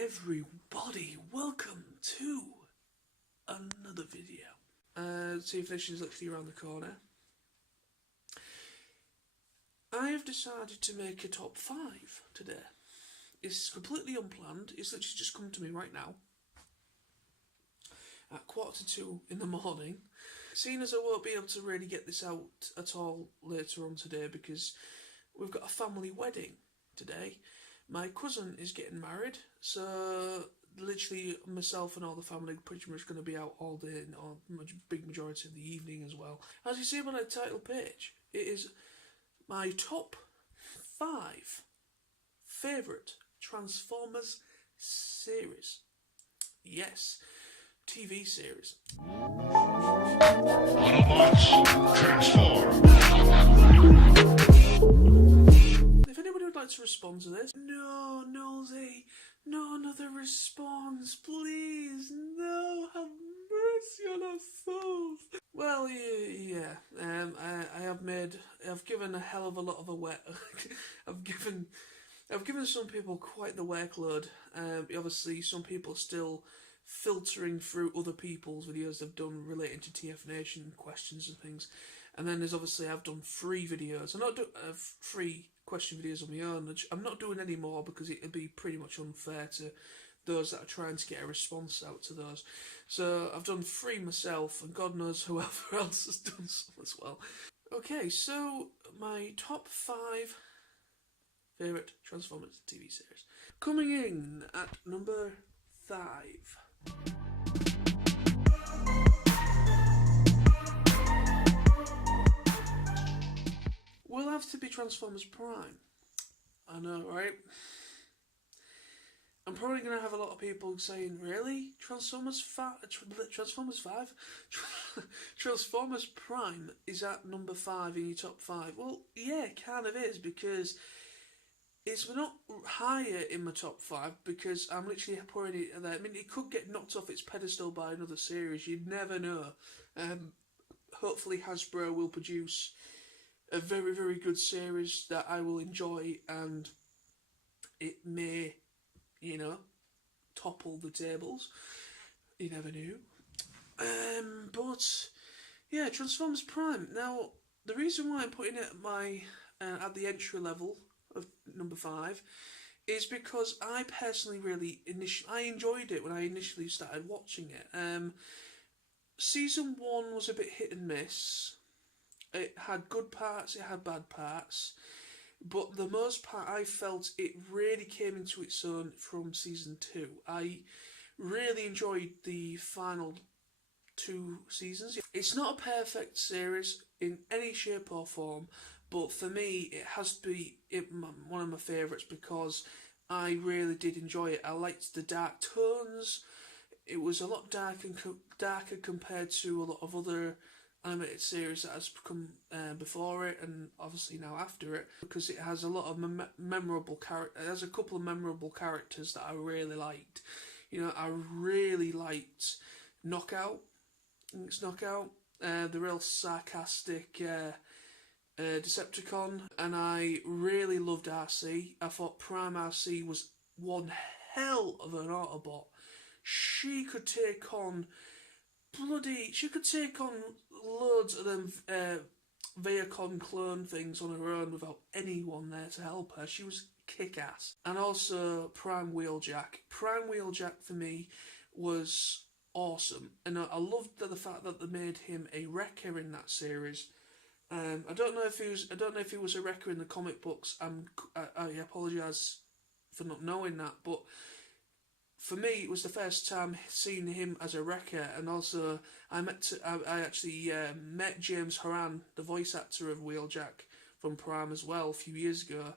everybody, welcome to another video. TV Finish is literally around the corner. I have decided to make a top 5 today. It's completely unplanned, it's literally just come to me right now at 1:45 in the morning. Seeing as I won't be able to really get this out at all later on today because we've got a family wedding today. My cousin is getting married, so literally myself and all the family are pretty much going to be out all day and big majority of the evening as well. As you see on the title page, it is my top 5 favourite Transformers series. Yes, TV series. Transform. If anybody would like to respond to this, no, Nosy, no another response, please, no, have mercy on our souls. Well, yeah, I've given a hell of a lot of I've given some people quite the workload. Obviously, some people are still filtering through other people's videos they've done relating to TF Nation questions and things. And then there's obviously I've done 3 videos. I'm not doing 3 question videos on my own, which I'm not doing any more because it would be pretty much unfair to those that are trying to get a response out to those. So I've done 3 myself, and God knows whoever else has done some as well. Okay, so my top 5 favourite Transformers TV series. Coming in at number 5. Will have to be Transformers Prime. I know, right? I'm probably going to have a lot of people saying, really? Transformers 5? Transformers Prime is at number 5 in your top 5. Well, yeah, it kind of is, because it's not higher in my top 5 because I'm literally putting it there. I mean, it could get knocked off its pedestal by another series. You'd never know. Hopefully Hasbro will produce a very, very good series that I will enjoy, and it may, topple the tables. You never knew. But yeah, Transformers Prime. Now, the reason why I'm putting it at the entry level of number 5 is because I personally I enjoyed it when I initially started watching it. Season 1 was a bit hit and miss. It had good parts, it had bad parts, but the most part I felt it really came into its own from season 2. I really enjoyed the final 2 seasons. It's not a perfect series in any shape or form, but for me it has to be one of my favourites because I really did enjoy it. I liked the dark tones. It was a lot darker compared to a lot of other animated series that has come before it, and obviously now after it, because it has a lot of memorable characters. It has a couple of memorable characters that I really liked. I really liked Knockout. I think it's Knockout, the real sarcastic Decepticon, and I really loved RC. I thought Prime RC was one hell of an Autobot. She could take on loads of them Viacon clone things on her own without anyone there to help her. She was kick-ass. And also Prime Wheeljack. Prime Wheeljack for me was awesome, and I loved the fact that they made him a wrecker in that series. I don't know if he was a wrecker in the comic books. I apologise for not knowing that, but for me, it was the first time seeing him as a wrecker, and also I actually met James Horan, the voice actor of Wheeljack from Prime as well, a few years ago.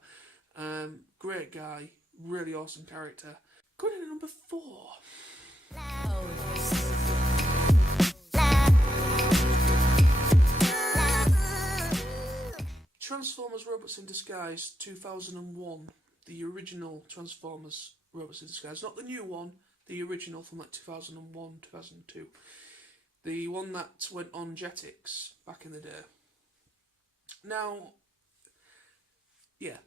Great guy, really awesome character. Going in at number 4. Transformers Robots in Disguise 2001, the original Transformers Robots in Disguise, not the new one, the original from 2001, 2002. The one that went on Jetix back in the day. Now, yeah,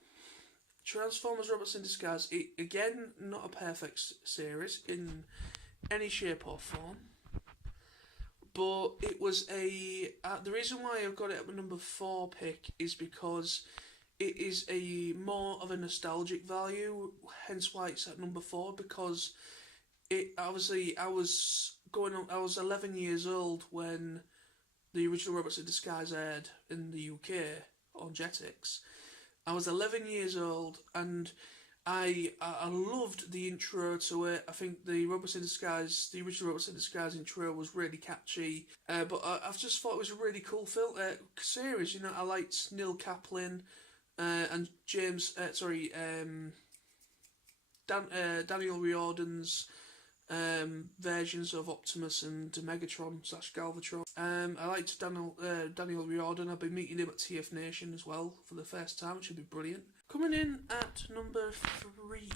Transformers Robots in Disguise, again, not a perfect series in any shape or form. But it was the reason why I've got it at my number 4 pick is because it is a more of a nostalgic value, hence why it's at number 4, because I was 11 years old when the original Robots in Disguise aired in the UK on Jetix. I was 11 years old, and I loved the intro to it. I think the Robots in Disguise, the original Robots in Disguise intro was really catchy. But I've just thought it was a really cool series. You know, I liked Neil Kaplan and Daniel Riordan's versions of Optimus and Megatron / Galvatron. I liked Daniel Riordan. I've been meeting him at TF Nation as well for the first time, which would be brilliant. Coming in at number 3.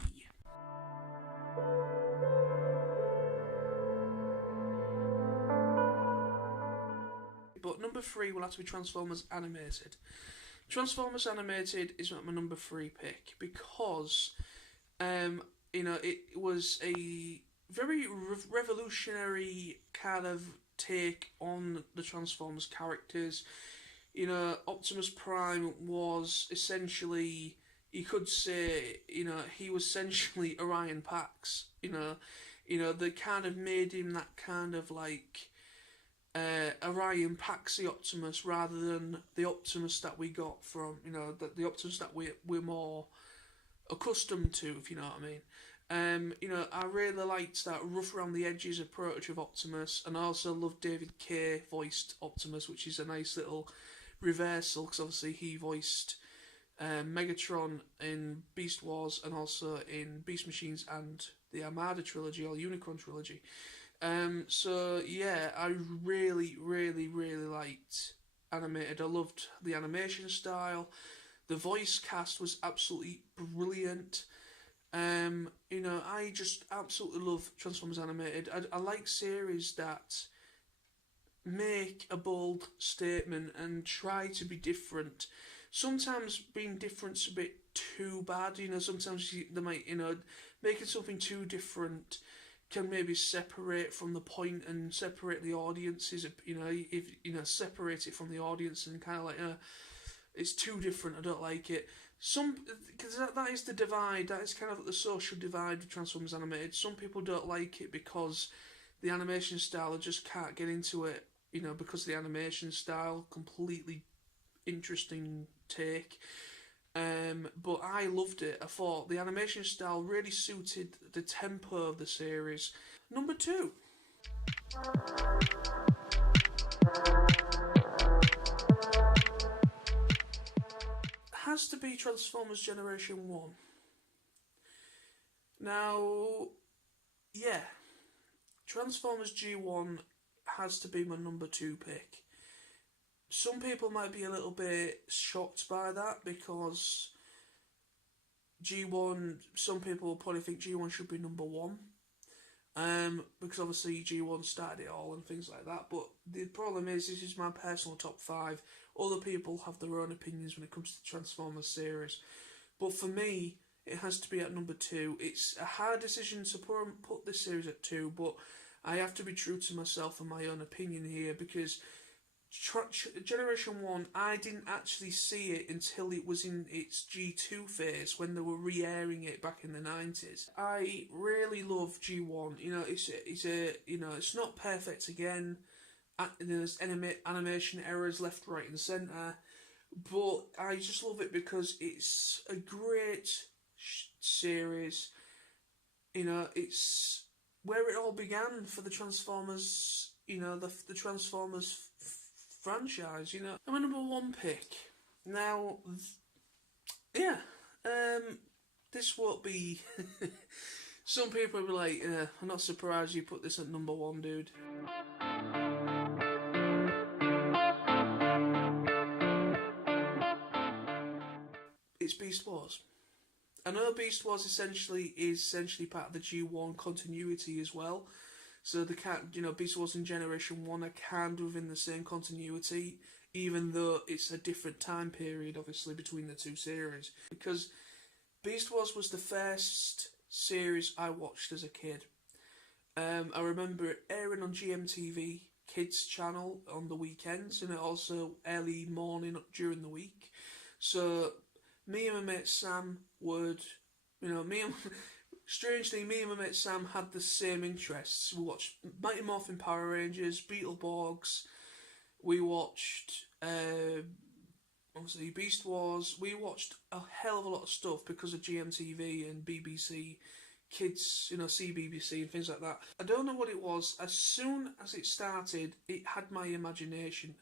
But number 3 will have to be Transformers Animated. Transformers Animated is my number 3 pick because, it was a very revolutionary kind of take on the Transformers characters. You know, Optimus Prime was essentially, you could say, he was essentially Orion Pax. They kind of made him that kind of like Orion Paxy Optimus rather than the Optimus that we got from, the Optimus that we're more accustomed to, if you know what I mean. I really liked that rough around the edges approach of Optimus, and I also loved David Kaye voiced Optimus, which is a nice little reversal, because obviously he voiced Megatron in Beast Wars and also in Beast Machines and the Armada trilogy or Unicron trilogy. So yeah, I really, really, really liked Animated. I loved the animation style. The voice cast was absolutely brilliant. I just absolutely love Transformers Animated. I like series that make a bold statement and try to be different. Sometimes being different's a bit too bad, sometimes they might, making something too different can maybe separate from the point and separate the audiences, separate it from the audience and kind of like, it's too different, I don't like it. Because that is the divide, that is kind of the social divide with Transformers Animated. Some people don't like it because the animation style, I just can't get into it, because the animation style, completely interesting take. But I loved it. I thought the animation style really suited the tempo of the series. Number 2. Has to be Transformers Generation 1. Now, yeah, Transformers G1 has to be my number 2 pick. Some people might be a little bit shocked by that because G1, some people will probably think G1 should be number 1. Because obviously G1 started it all and things like that. But the problem is, this is my personal top 5. Other people have their own opinions when it comes to the Transformers series. But for me, it has to be at number 2. It's a hard decision to put this series at 2, but I have to be true to myself and my own opinion here, because Generation 1, I didn't actually see it until it was in its G2 phase when they were re-airing it back in the 90s. I really love G1. It's not perfect again. There's animation errors left, right and centre, but I just love it because it's a great series. It's where it all began for the Transformers, the Transformers franchise, I'm a number 1 pick. Now, this won't be... Some people will be like, I'm not surprised you put this at number 1, dude. It's Beast Wars. I know Beast Wars is essentially part of the G1 continuity as well. So Beast Wars and Generation 1 are kind of within the same continuity, even though it's a different time period, obviously, between the two series. Because Beast Wars was the first series I watched as a kid. I remember it airing on GMTV Kids channel on the weekends, and it also early morning during the week. So me and my mate Sam would, strangely, me and my mate Sam had the same interests. We watched Mighty Morphin Power Rangers, Beetleborgs. We watched obviously Beast Wars. We watched a hell of a lot of stuff because of GMTV and BBC Kids, CBBC and things like that. I don't know what it was. As soon as it started, it had my imagination.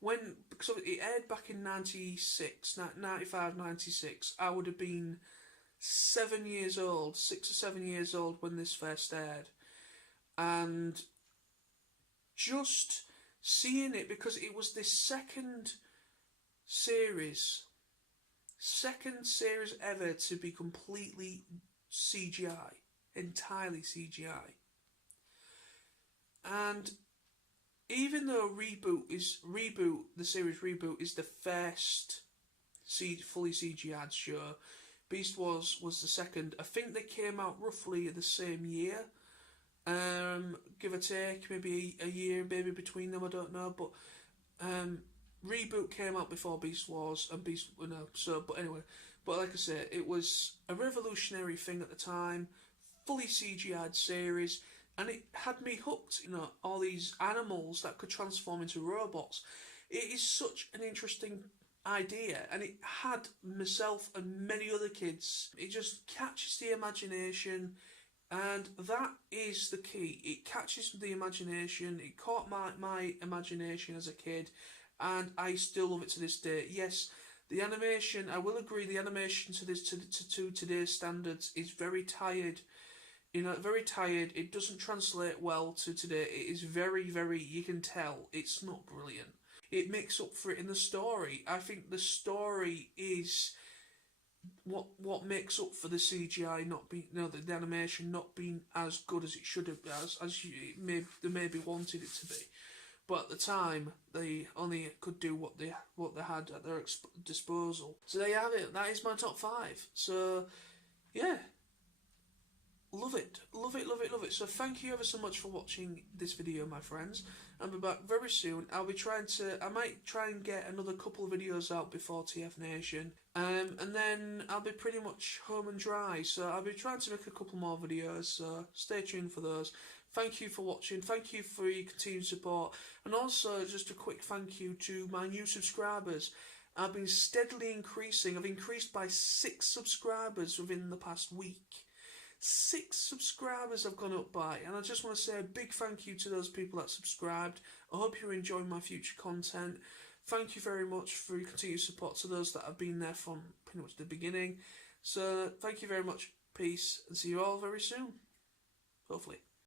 Because it aired back in 96, 95, 96, I would have been 7 years old, 6 or 7 years old when this first aired. And just seeing it, because it was this second series ever to be completely CGI, entirely CGI. And even though the series Reboot is the first fully CGI show, Beast Wars was the second. I think they came out roughly the same year, give or take, maybe a year maybe between them, I don't know, but Reboot came out before Beast Wars, and but like I say, it was a revolutionary thing at the time, fully CGI'd series, and it had me hooked. All these animals that could transform into robots. It is such an interesting idea, and it had myself and many other kids. It just catches the imagination, and that is the key. It catches the imagination. It caught my imagination as a kid, and I still love it to this day. Yes, the animation, I will agree, the animation to today's standards is very tired. Very tired. It doesn't translate well to today. It is very, very, you can tell, it's not brilliant. It makes up for it in the story. I think the story is what makes up for the CGI not being, the animation not being as good as it should have, they maybe wanted it to be. But at the time, they only could do what they had at their disposal. So there you have it. That is my top 5. So, yeah. Love it. Love it, love it, love it. So thank you ever so much for watching this video, my friends. I'll be back very soon. I might try and get another couple of videos out before TF Nation. And then I'll be pretty much home and dry. So I'll be trying to make a couple more videos. So stay tuned for those. Thank you for watching. Thank you for your continued support. And also, just a quick thank you to my new subscribers. I've been steadily increasing. I've increased by 6 subscribers within the past week. 6 subscribers I've gone up by, and I just want to say a big thank you to those people that subscribed. I hope you're enjoying my future content. Thank you very much for your continued support to those that have been there from pretty much the beginning. So thank you very much. Peace, and see you all very soon. Hopefully.